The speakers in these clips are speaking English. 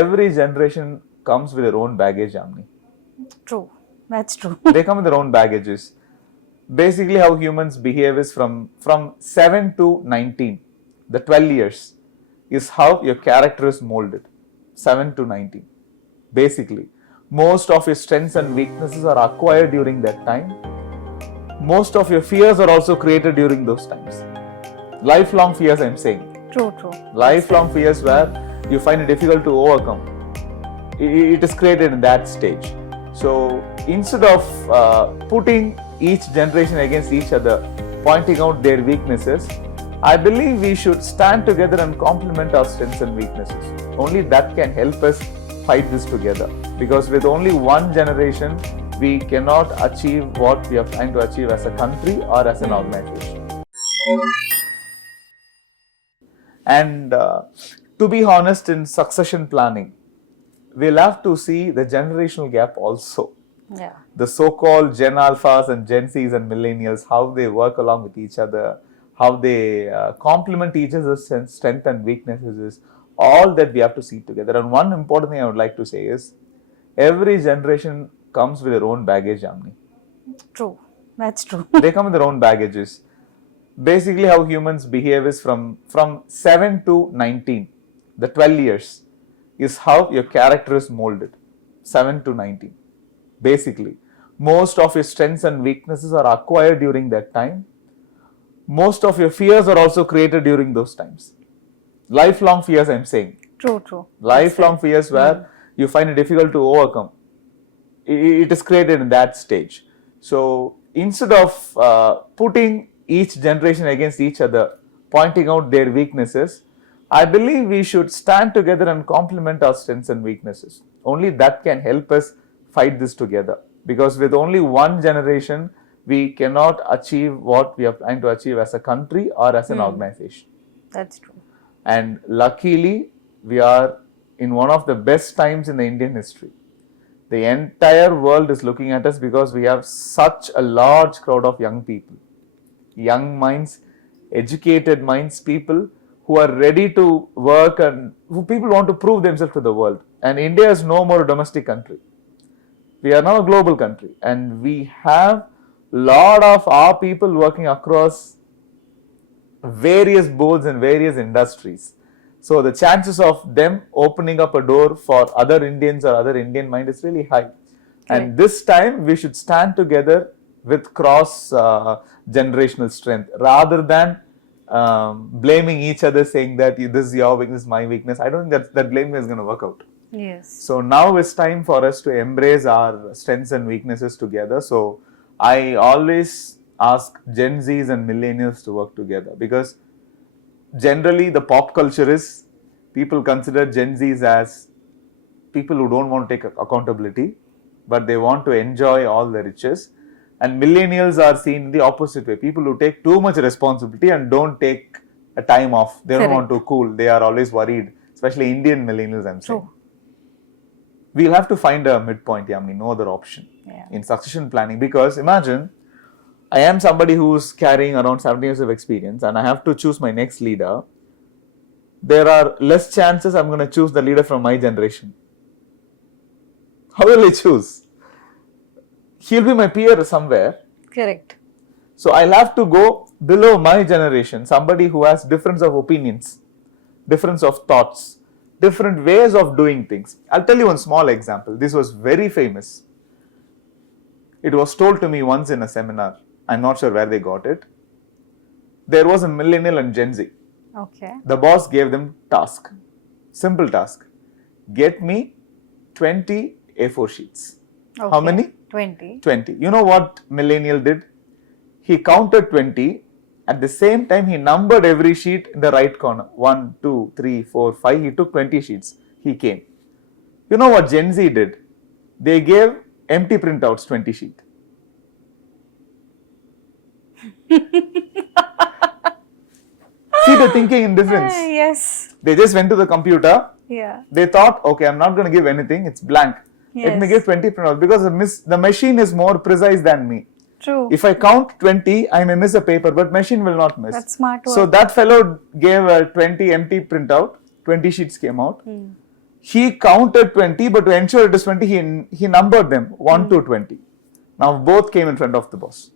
every generation comes with their own baggage, Amni. True. That's true. They come with their own baggages. Basically, how humans behave is from 7 to 19, the 12 years, is how your character is molded. 7 to 19. Basically, most of your strengths and weaknesses are acquired during that time. Most of your fears are also created during those times. Lifelong fears, I'm saying. True. Lifelong fears where you find it difficult to overcome. It is created in that stage. So instead of putting each generation against each other, pointing out their weaknesses, I believe we should stand together and complement our strengths and weaknesses. Only that can help us fight this together. Because with only one generation, we cannot achieve what we are trying to achieve as a country or as an organization. And to be honest, in succession planning, we'll have to see the generational gap also. Yeah. The so-called Gen Alphas and Gen Zs and Millennials, how they work along with each other, how they complement each other's strength and weaknesses is all that we have to see together. And one important thing I would like to say is, every generation comes with their own baggage, Amni. True. That's true. They come with their own baggages. Basically, how humans behave is from 7 to 19, the 12 years, is how your character is molded. 7 to 19. Basically, most of your strengths and weaknesses are acquired during that time. Most of your fears are also created during those times. Lifelong fears, I'm saying. True. Lifelong fears where you find it difficult to overcome. It is created in that stage. So instead of putting each generation against each other, pointing out their weaknesses, I believe we should stand together and complement our strengths and weaknesses. Only that can help us fight this together. Because with only one generation, we cannot achieve what we are trying to achieve as a country or as an organization. That's true. And luckily, we are in one of the best times in the Indian history. The entire world is looking at us because we have such a large crowd of young people. Young minds, educated minds, people who are ready to work and who people want to prove themselves to the world. And India is no more a domestic country. We are now a global country, and we have a lot of our people working across various boards and various industries. So the chances of them opening up a door for other Indians or other Indian mind is really high. And this time we should stand together with cross generational strength rather than blaming each other, saying that this is your weakness, my weakness. I don't think that blaming is going to work out. Yes. So now it's time for us to embrace our strengths and weaknesses together. So I always ask Gen Zs and Millennials to work together, because generally the pop culture is, people consider Gen Zs as people who don't want to take accountability, but they want to enjoy all the riches. And millennials are seen the opposite way, people who take too much responsibility and don't take a time off. They don't want to cool. They are always worried, especially Indian millennials, I'm saying. We'll have to find a midpoint, Yamini, no other option in succession planning. Because imagine, I am somebody who's carrying around 7 years of experience and I have to choose my next leader. There are less chances I'm going to choose the leader from my generation. How will I choose? He'll be my peer somewhere. Correct. So I'll have to go below my generation, somebody who has difference of opinions, difference of thoughts, different ways of doing things. I'll tell you one small example. This was very famous. It was told to me once in a seminar. I'm not sure where they got it. There was a millennial and Gen Z. Okay. The boss gave them task. Simple task. Get me 20 A4 sheets. Okay. How many? 20. 20. You know what millennial did? He counted 20. At the same time, he numbered every sheet in the right corner. 1, 2, 3, 4, 5. He took 20 sheets. He came. You know what Gen Z did? They gave empty printouts, 20 sheet. See the thinking in difference. Yes. They just went to the computer. Yeah. They thought, okay, I'm not going to give anything. It's blank. Let me give 20 printouts, because the machine is more precise than me. True. If I count 20, I may miss a paper, but machine will not miss. That's smart work. So that fellow gave a 20 empty printout. 20 sheets came out. He counted 20, but to ensure it is 20, he numbered them 1 to 20. Now both came in front of the boss.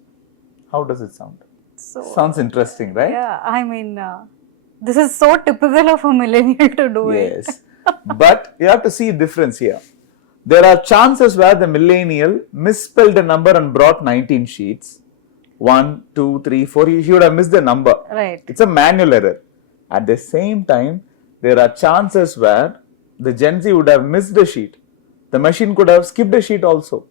How does it sound? So, Sounds interesting, right? yeah, I mean, this is so typical of a millennial to do it. Yes. But you have to see difference here. There are chances where the millennial misspelled a number and brought 19 sheets. 1, 2, 3, 4. He would have missed the number. Right. It's a manual error. At the same time, there are chances where the Gen Z would have missed a sheet. The machine could have skipped a sheet also.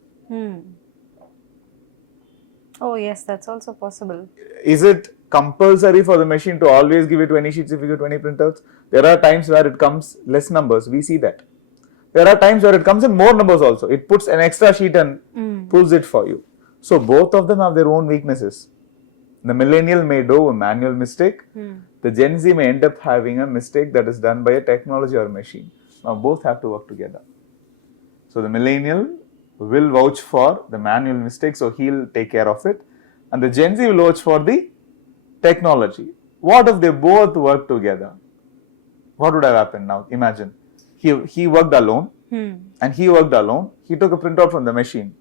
Oh, yes, that's also possible. Is it compulsory for the machine to always give you 20 sheets if you give 20 printouts? There are times where it comes less numbers. We see that. There are times where it comes in more numbers also. It puts an extra sheet and pulls it for you. So both of them have their own weaknesses. The millennial may do a manual mistake. The Gen Z may end up having a mistake that is done by a technology or a machine. Now both have to work together. So the millennial will vouch for the manual mistake, so he'll take care of it. And the Gen Z will vouch for the technology. What if they both work together? What would have happened now? Imagine. He worked alone and he worked alone. He took a printout from the machine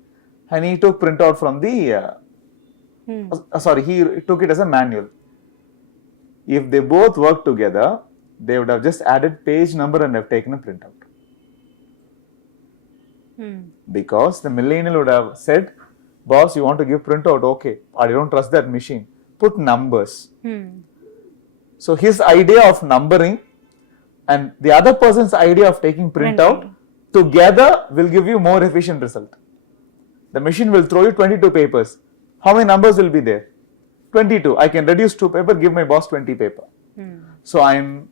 and he took printout from the he took it as a manual. If they both worked together, they would have just added page number and have taken a printout. Because the millennial would have said, boss, you want to give printout? Okay, I don't trust that machine. Put numbers. So his idea of numbering and the other person's idea of taking printout together will give you more efficient result. The machine will throw you 22 papers. How many numbers will be there? 22. I can reduce 2 paper, give my boss 20 paper. So I am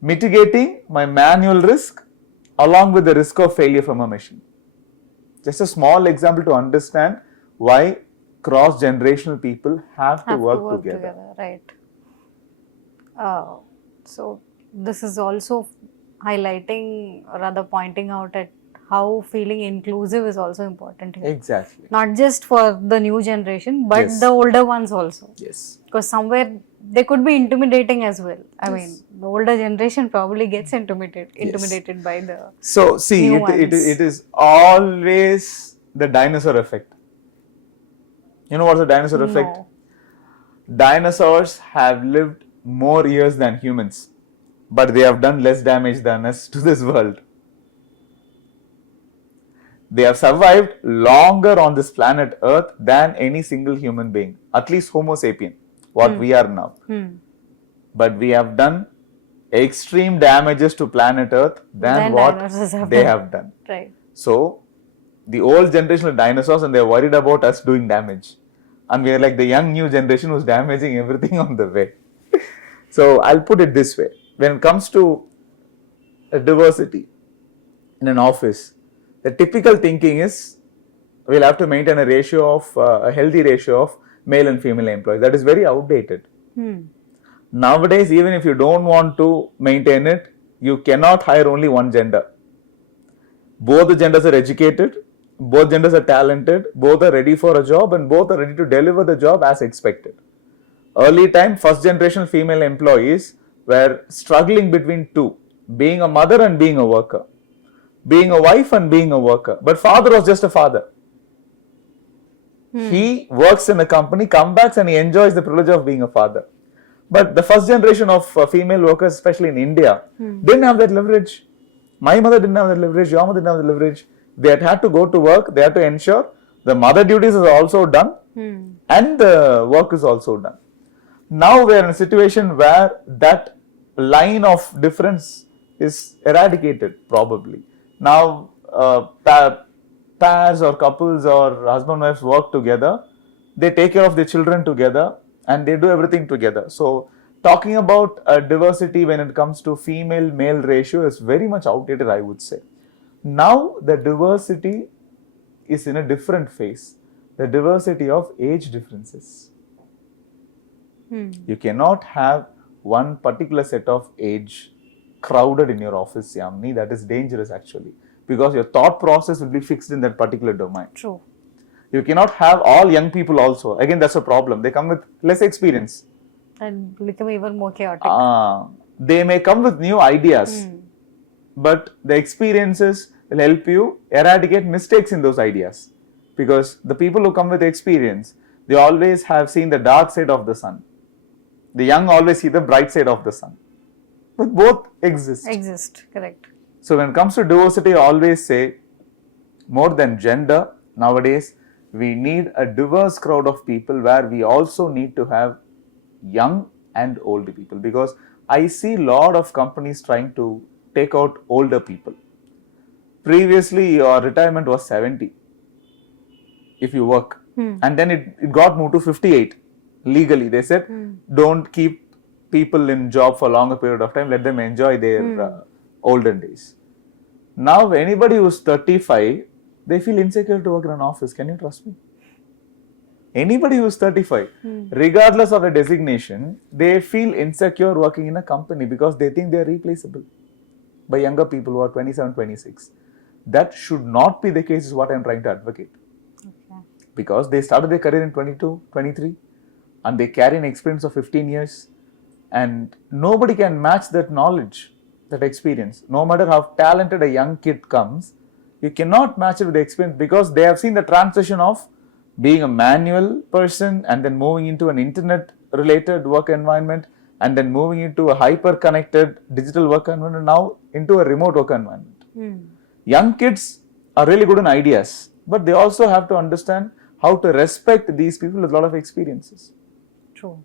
mitigating my manual risk along with the risk of failure from a machine. Just a small example to understand why cross-generational people have to work together. Right. So this is also highlighting or rather pointing out at how feeling inclusive is also important here. Exactly. Not just for the new generation, but the older ones also. Yes. Because somewhere they could be intimidating as well. I mean, the older generation probably gets intimidated by the So see, new it ones. is always the dinosaur effect. You know what's the dinosaur effect? No. Dinosaurs have lived more years than humans, but they have done less damage than us to this world. They have survived longer on this planet Earth than any single human being, at least Homo sapien, what we are now. But we have done extreme damages to planet Earth than what they have done. Right. So, the old generation of dinosaurs and they are worried about us doing damage. And we are like the young new generation who's damaging everything on the way. So, I'll put it this way. When it comes to diversity in an office, the typical thinking is we'll have to maintain a ratio of a healthy ratio of male and female employees. That is very outdated. Nowadays, even if you don't want to maintain it, you cannot hire only one gender. Both the genders are educated, both genders are talented, both are ready for a job and both are ready to deliver the job as expected. Early time, first generation female employees were struggling between two, being a mother and being a worker. Being a wife and being a worker. But father was just a father. He works in a company, comes back and he enjoys the privilege of being a father. But the first generation of female workers, especially in India, didn't have that leverage. My mother didn't have that leverage, your mother didn't have the leverage. They had to go to work, they had to ensure the mother duties is also done and the work is also done. Now we are in a situation where that line of difference is eradicated probably. Now, pairs or couples or husband and wives work together, they take care of their children together and they do everything together. So, talking about diversity when it comes to female-male ratio is very much outdated, I would say. Now, the diversity is in a different phase, the diversity of age differences. You cannot have one particular set of age crowded in your office, Yamini. That is dangerous actually, because your thought process will be fixed in that particular domain. True. You cannot have all young people also. Again, that's a problem. They come with less experience. And become even more chaotic. They may come with new ideas, but the experiences will help you eradicate mistakes in those ideas. Because the people who come with experience, they always have seen the dark side of the sun. The young always see the bright side of the sun. But both exist. Correct. So when it comes to diversity, I always say, more than gender, nowadays, we need a diverse crowd of people where we also need to have young and old people. Because I see a lot of companies trying to take out older people. Previously, your retirement was 70 if you work. And then it got moved to 58 legally. They said, don't keep people in job for a longer period of time, let them enjoy their olden days. Now, anybody who's 35, they feel insecure to work in an office. Can you trust me? Anybody who's 35, regardless of a designation, they feel insecure working in a company because they think they're replaceable by younger people who are 27, 26. That should not be the case, is what I'm trying to advocate. Okay. Because they started their career in 22, 23 and they carry an experience of 15 years and nobody can match that knowledge, that experience. No matter how talented a young kid comes, you cannot match it with the experience because they have seen the transition of being a manual person and then moving into an internet related work environment and then moving into a hyper connected digital work environment, now into a remote work environment. Young kids are really good in ideas, but they also have to understand how to respect these people with a lot of experiences. True.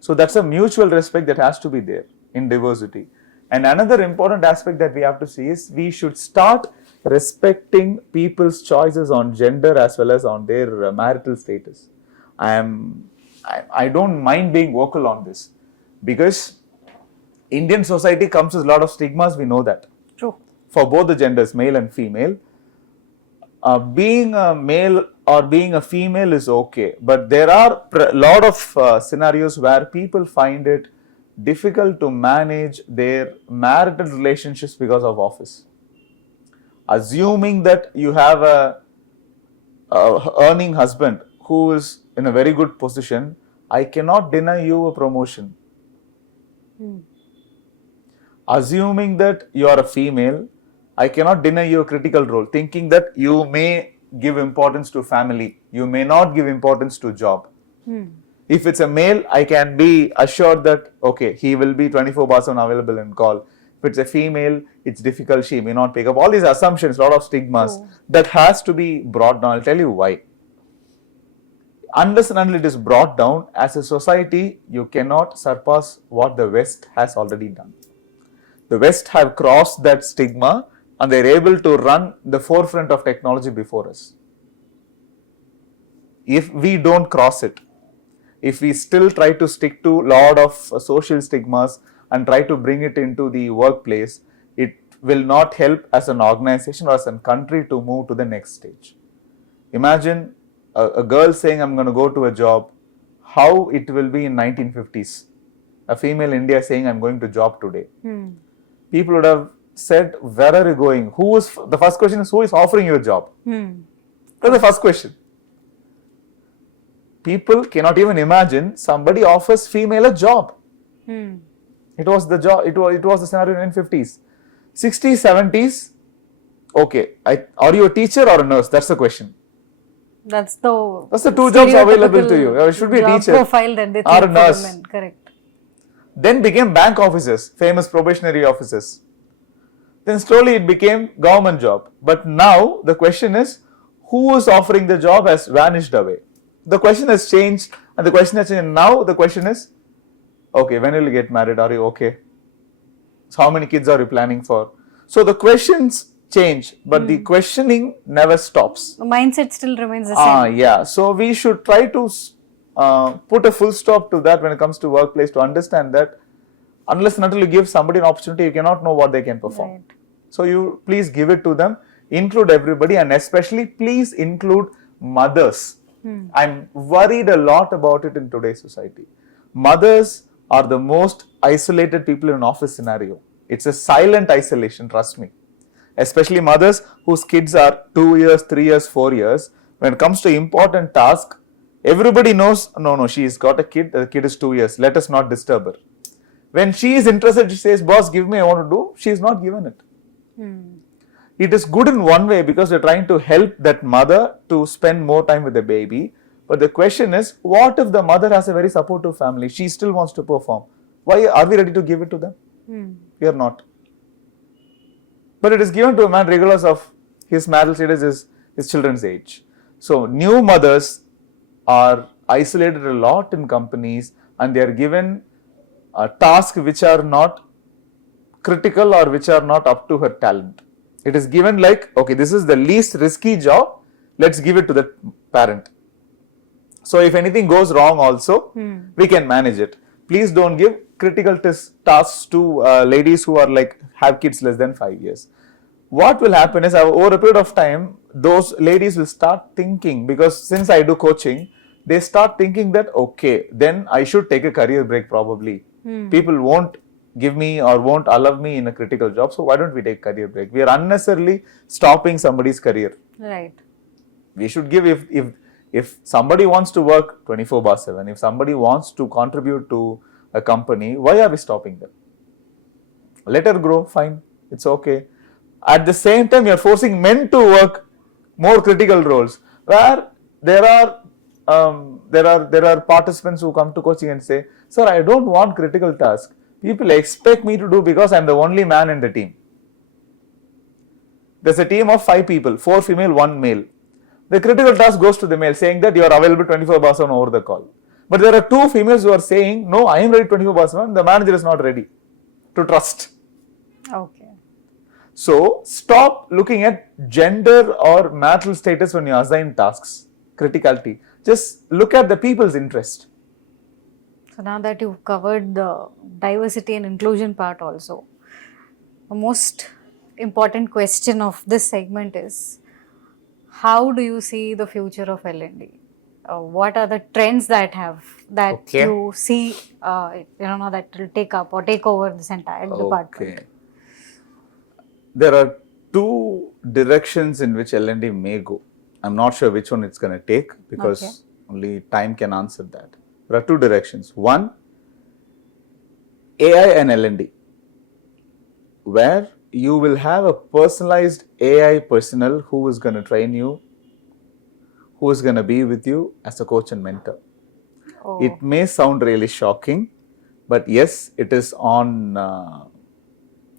So that's a mutual respect that has to be there in diversity. And another important aspect that we have to see is we should start respecting people's choices on gender as well as on their marital status. I don't mind being vocal on this because Indian society comes with a lot of stigmas, we know that. True. For both the genders, male and female. Being a male or being a female is okay, but there are a lot of scenarios where people find it difficult to manage their marital relationships because of office. Assuming that you have a earning husband who is in a very good position, I cannot deny you a promotion. Assuming that you are a female, I cannot deny you a critical role, thinking that you may give importance to family, you may not give importance to job. If it's a male, I can be assured that, okay, he will be 24/7 available in call. If it's a female, it's difficult, she may not pick up. All these assumptions, a lot of stigmas, that has to be brought down. I'll tell you why. Unless and until it is brought down, as a society, you cannot surpass what the West has already done. The West have crossed that stigma and they're able to run the forefront of technology before us. If we don't cross it, if we still try to stick to a lot of social stigmas and try to bring it into the workplace, it will not help as an organization or as a country to move to the next stage. Imagine a girl saying, I'm going to go to a job, how it will be in 1950s. A female in India saying, I'm going to job today. People would have said, where are you going? The first question is, who is offering you a job? That's the first question. People cannot even imagine somebody offers female a job. It was the job. It was the scenario in 50s, 60s, 70s. Okay, are you a teacher or a nurse? That's the question. That's the two jobs available to you. You should be a teacher profile that they or a think nurse. for women. Correct. Then became bank officers, famous probationary officers. Then slowly it became government job. But now the question is, who is offering the job has vanished away. The question has changed, and the question has changed. Now the question is, okay, when will you get married? Are you okay? So how many kids are you planning for? So the questions change, but the questioning never stops. The mindset still remains the same. Yeah. So we should try to put a full stop to that when it comes to workplace, to understand that unless and until you give somebody an opportunity, you cannot know what they can perform. Right. So you please give it to them, include everybody, and especially please include mothers. I'm worried a lot about it in today's society. Mothers are the most isolated people in an office scenario. It's a silent isolation, trust me. Especially mothers whose kids are 2 years, 3 years, 4 years. When it comes to important task, everybody knows, no, she's got a kid, the kid is 2 years, let us not disturb her. When she is interested, she says, boss, give me, I want to do, she is not given it. It is good in one way because you're trying to help that mother to spend more time with the baby. But the question is, what if the mother has a very supportive family? She still wants to perform. Why are we ready to give it to them? We are not. But it is given to a man regardless of his marital status, his children's age. So new mothers are isolated a lot in companies and they are given tasks which are not critical or which are not up to her talent. It is given like, okay, this is the least risky job, let's give it to the parent. So if anything goes wrong also, we can manage it. Please don't give critical tasks to ladies who are like have kids less than 5 years. What will happen is over a period of time, those ladies will start thinking, because since I do coaching, they start thinking that, okay, then I should take a career break probably. People won't give me or won't allow me in a critical job, so why don't we take career break? We are unnecessarily stopping somebody's career. Right. We should give, if somebody wants to work 24/7, if somebody wants to contribute to a company, why are we stopping them? Let her grow, fine, it's okay. At the same time, you are forcing men to work more critical roles, where there are participants who come to coaching and say, sir, I don't want critical tasks. People expect me to do because I'm the only man in the team. There's a team of 5 people, 4 female, 1 male. The critical task goes to the male, saying that you are available 24/7 over the call. But there are 2 females who are saying, no, I am ready 24/7. The manager is not ready to trust. Okay. So stop looking at gender or marital status when you assign tasks, criticality. Just look at the people's interest. So now that you've covered the diversity and inclusion part also, the most important question of this segment is, how do you see the future of L&D? What are the trends that you see, that will take up or take over this entire department? There are 2 directions in which L&D may go. I'm not sure which one it's going to take because only time can answer that. There are 2 directions. One, AI and L&D, where you will have a personalized AI personnel who is going to train you, who is going to be with you as a coach and mentor. It may sound really shocking, but yes, it is on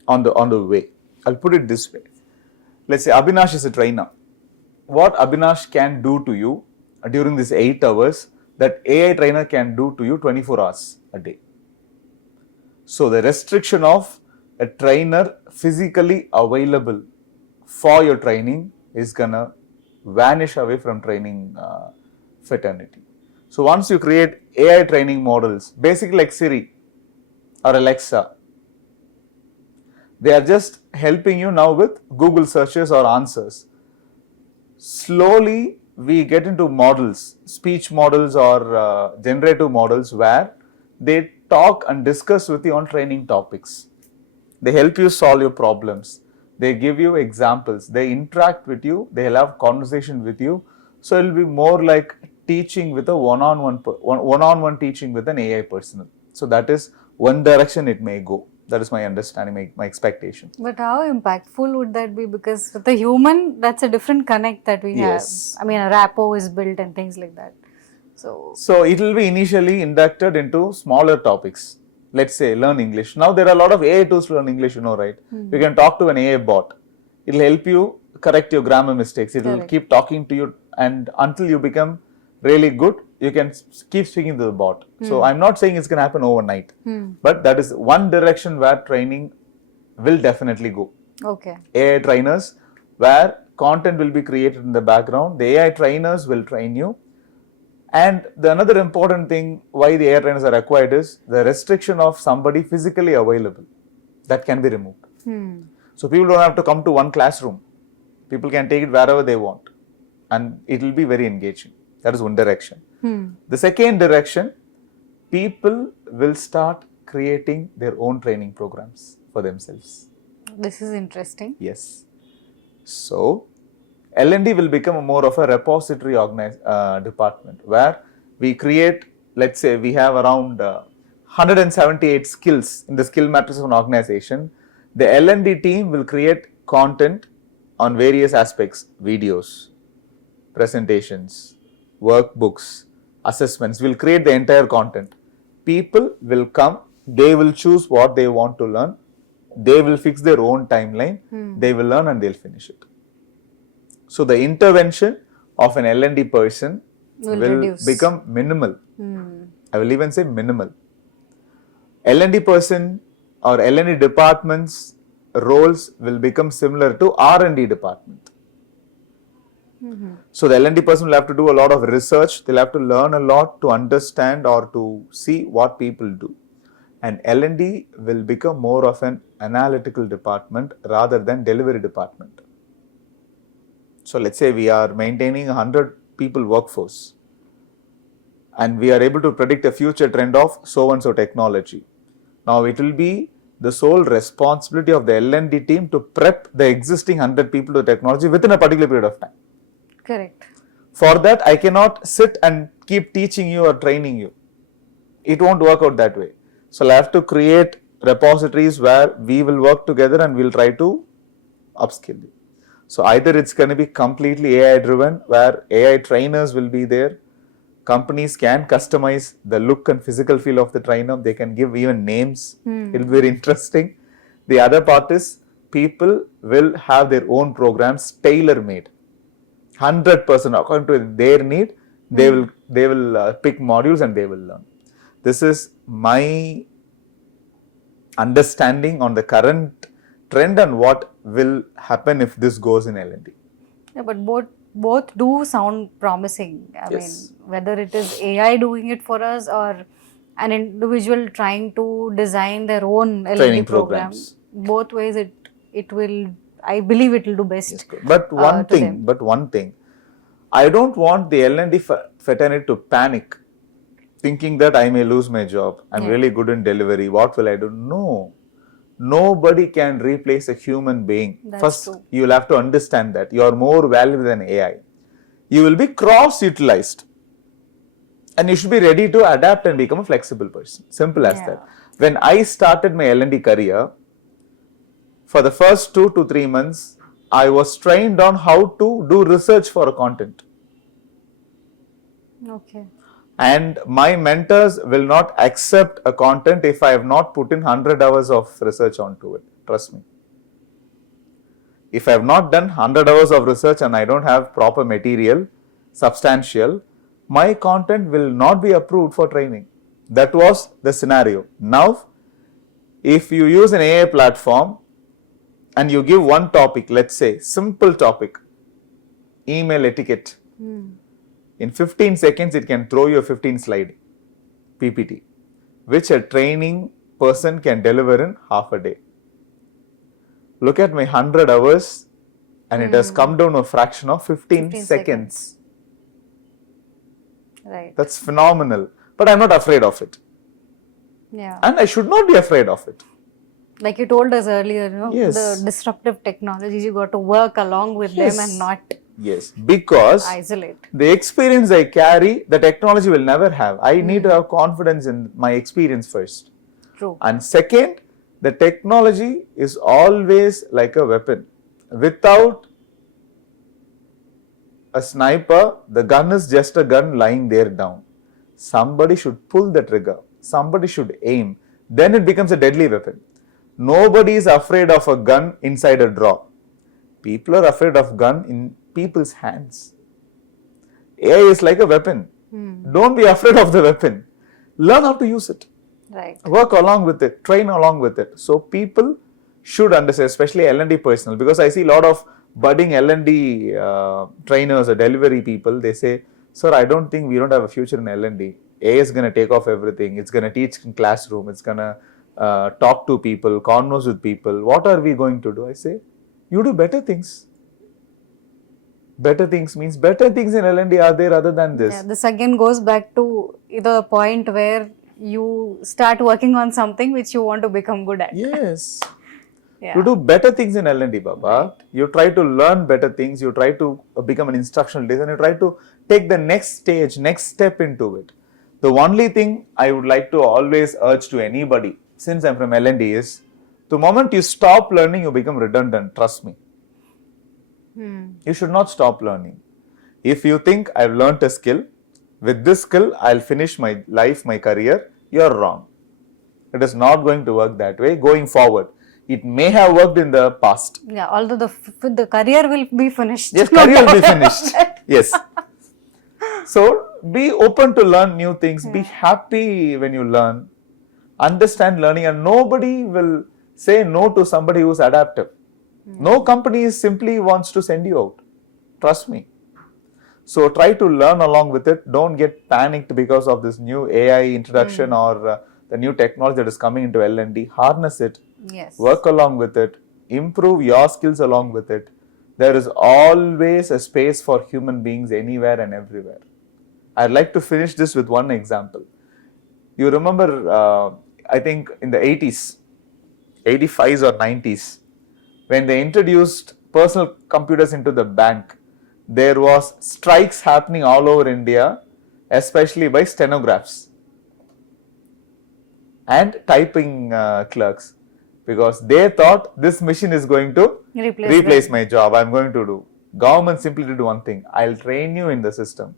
the way. I'll put it this way. Let's say Abinash is a trainer. What Abinash can do to you during these 8 hours, that AI trainer can do to you 24 hours a day. So the restriction of a trainer physically available for your training is gonna vanish away from training fraternity. So once you create AI training models, basically like Siri or Alexa, they are just helping you now with Google searches or answers. Slowly we get into models, speech models or generative models, where they talk and discuss with you on training topics. They help you solve your problems. They give you examples. They interact with you. They'll have conversation with you. So it will be more like teaching with a one-on-one teaching with an AI personnel. So that is one direction it may go. That is my understanding, my expectation. But how impactful would that be? Because with the human, that's a different connect that we have. I mean, a rapport is built and things like that. So it will be initially inducted into smaller topics. Let's say learn English. Now there are a lot of AI tools to learn English, right? You can talk to an AI bot. It will help you correct your grammar mistakes. It will keep talking to you, and until you become really good, you can keep speaking to the bot. So I'm not saying it's going to happen overnight, but that is one direction where training will definitely go. AI trainers, where content will be created in the background. The AI trainers will train you. And another important thing why the AI trainers are required is the restriction of somebody physically available. That can be removed. So people don't have to come to one classroom. People can take it wherever they want. And it will be very engaging. That is one direction. The second direction, people will start creating their own training programs for themselves. This is interesting. Yes. So L&D will become more of a repository department, where we create, let's say we have around 178 skills in the skill matrix of an organization. The L&D team will create content on various aspects, videos, presentations, workbooks, assessments. We'll create the entire content. People will come, they will choose what they want to learn, they will fix their own timeline, they will learn and they'll finish it. So the intervention of an L&D person will become minimal. I will even say minimal. L&D person or L&D department's roles will become similar to R&D department. So the L&D person will have to do a lot of research, they'll have to learn a lot to understand or to see what people do. And L&D will become more of an analytical department rather than delivery department. So let's say we are maintaining 100 people workforce and we are able to predict a future trend of so and so technology. Now it will be the sole responsibility of the L&D team to prep the existing 100 people to technology within a particular period of time. Correct. For that, I cannot sit and keep teaching you or training you. It won't work out that way. So I'll have to create repositories where we will work together and we'll try to upskill you. So either it's going to be completely AI driven where AI trainers will be there. Companies can customize the look and physical feel of the trainer. They can give even names. It will be very interesting. The other part is people will have their own programs tailor made. 100% according to their need, they will pick modules and they will learn. This is my understanding on the current trend and what will happen if this goes in L&D. Yeah, but both do sound promising. I mean, whether it is AI doing it for us or an individual trying to design their own L&D program, both ways it will, I believe it will do best. Yes, but one thing, I don't want the L&D fraternity to panic, thinking that I may lose my job. I'm really good in delivery. What will I do? No. Nobody can replace a human being. First, you will have to understand that you are more valuable than AI. You will be cross-utilized. And you should be ready to adapt and become a flexible person. Simple as that. When I started my L&D career, for the first 2 to 3 months, I was trained on how to do research for a content. Okay. And my mentors will not accept a content if I have not put in 100 hours of research onto it. Trust me. If I have not done 100 hours of research and I don't have proper material, substantial, my content will not be approved for training. That was the scenario. Now, if you use an AI platform and you give one topic, let's say, simple topic, email etiquette. In 15 seconds, it can throw you a 15 slide PPT, which a training person can deliver in half a day. Look at my 100 hours and it has come down to a fraction of 15 seconds. Right. That's phenomenal. But I'm not afraid of it. Yeah. And I should not be afraid of it. Like you told us earlier, the disruptive technologies, you got to work along with them and not because isolate. The experience I carry, the technology will never have. I need to have confidence in my experience first. True. And second, the technology is always like a weapon. Without a sniper, the gun is just a gun lying there down. Somebody should pull the trigger. Somebody should aim. Then it becomes a deadly weapon. Nobody is afraid of a gun inside a drawer. People are afraid of gun in people's hands. AI is like a weapon. Don't be afraid of the weapon. Learn how to use it. Right. Work along with it. Train along with it. So people should understand, especially L&D personnel, because I see a lot of budding L&D trainers or delivery people. They say, sir, I don't think we don't have a future in L&D. AI is going to take off everything. It's going to teach in classroom. It's going to talk to people, converse with people. What are we going to do? I say, you do better things. Better things means better things in L&D are there other than this. Yeah, this again goes back to the point where you start working on something which you want to become good at. Yes. You do better things in L&D, Baba. Right. You try to learn better things. You try to become an instructional designer. You try to take the next stage, next step into it. The only thing I would like to always urge to anybody, since I'm from L&D, is The moment you stop learning, you become redundant. Trust me. You should not stop learning. If you think I've learned a skill, with this skill I'll finish my life, my career, you're wrong. It is not going to work that way going forward. It may have worked in the past. Yeah, although the career will be finished. Yes, No career will be doubt finished. about it. Yes. So be open to learn new things. Be happy when you learn. Understand learning, and nobody will say no to somebody who's adaptive. No company simply wants to send you out. Trust me. So try to learn along with it. Don't get panicked because of this new AI introduction or the new technology that is coming into L&D. Harness it. Yes. Work along with it. Improve your skills along with it. There is always a space for human beings anywhere and everywhere. I'd like to finish this with one example. You remember, I think in the 80s, 85s or 90s, when they introduced personal computers into the bank, there was strikes happening all over India, especially by stenographs and typing clerks, because they thought this machine is going to replace my job. I'm going to do. Government simply did one thing. I'll train you in the system.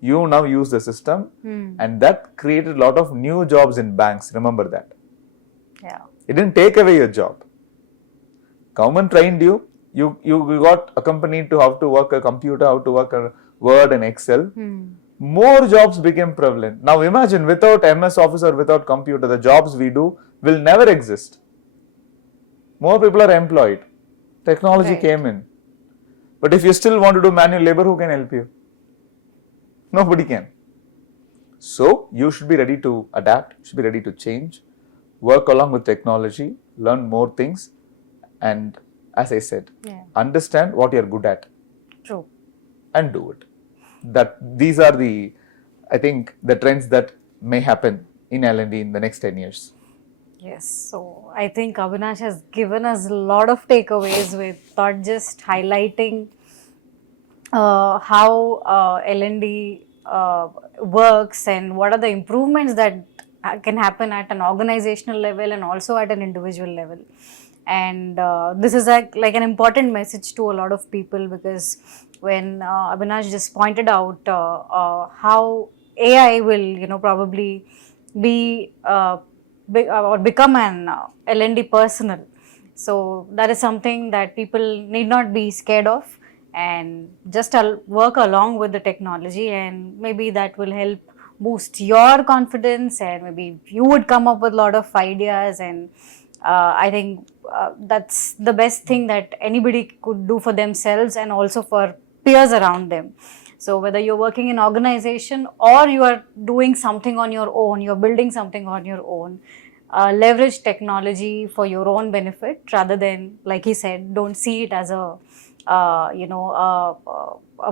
You now use the system, and that created a lot of new jobs in banks. Remember that. Yeah. It didn't take away your job. Government trained you. You got accompanied to how to work a computer, how to work a Word and Excel. More jobs became prevalent. Now imagine, without MS Office or without computer, the jobs we do will never exist. More people are employed. Technology came in. But if you still want to do manual labor, who can help you? Nobody can. So you should be ready to adapt. You should be ready to change. Work along with technology. Learn more things. And as I said, understand what you're good at. True. And do it. These are I think, the trends that may happen in L&D in the next 10 years. Yes, so I think Abinash has given us a lot of takeaways with not just highlighting how L&D works and what are the improvements that can happen at an organizational level and also at an individual level. And this is like an important message to a lot of people, because when Abinash just pointed out how AI will, probably be or become an L&D personnel. So that is something that people need not be scared of, and just work along with the technology, and maybe that will help boost your confidence, and maybe you would come up with a lot of ideas. And I think that's the best thing that anybody could do for themselves and also for peers around them. So whether you're working in organization or you are doing something on your own, you're building something on your own, leverage technology for your own benefit, rather than, like he said, don't see it as a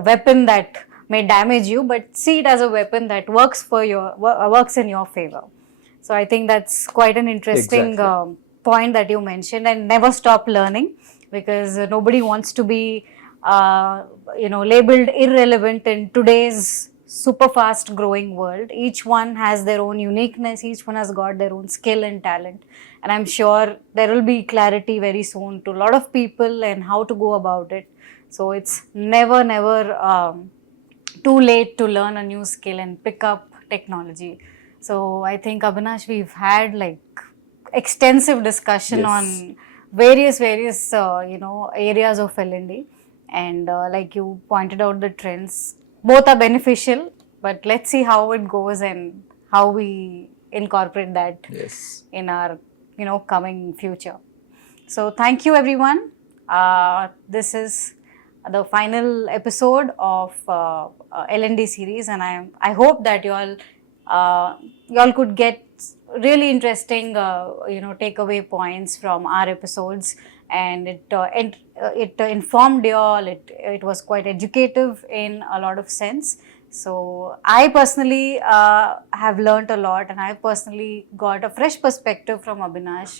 weapon that may damage you, but see it as a weapon that works in your favor. So I think that's quite an interesting point that you mentioned. And never stop learning, because nobody wants to be labeled irrelevant in today's super fast growing world. Each one has their own uniqueness, each one has got their own skill and talent, and I'm sure there will be clarity very soon to a lot of people and how to go about it. So it's never too late to learn a new skill and pick up technology. So I think, Abinash, we've had like extensive discussion on various areas of L&D, and like you pointed out, the trends both are beneficial, but let's see how it goes and how we incorporate that in our coming future. So thank you, everyone. This is the final episode of L&D series, and I hope that you all could get really interesting takeaway points from our episodes, and it informed you all. It was quite educative in a lot of sense. So I personally have learnt a lot, and I personally got a fresh perspective from Abinash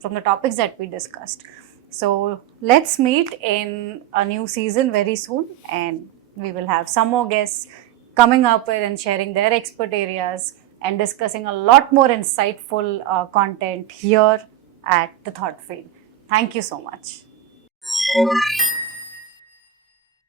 from the topics that we discussed. So let's meet in a new season very soon, and we will have some more guests coming up and sharing their expert areas and discussing a lot more insightful content here at the Thought Feed. Thank you so much.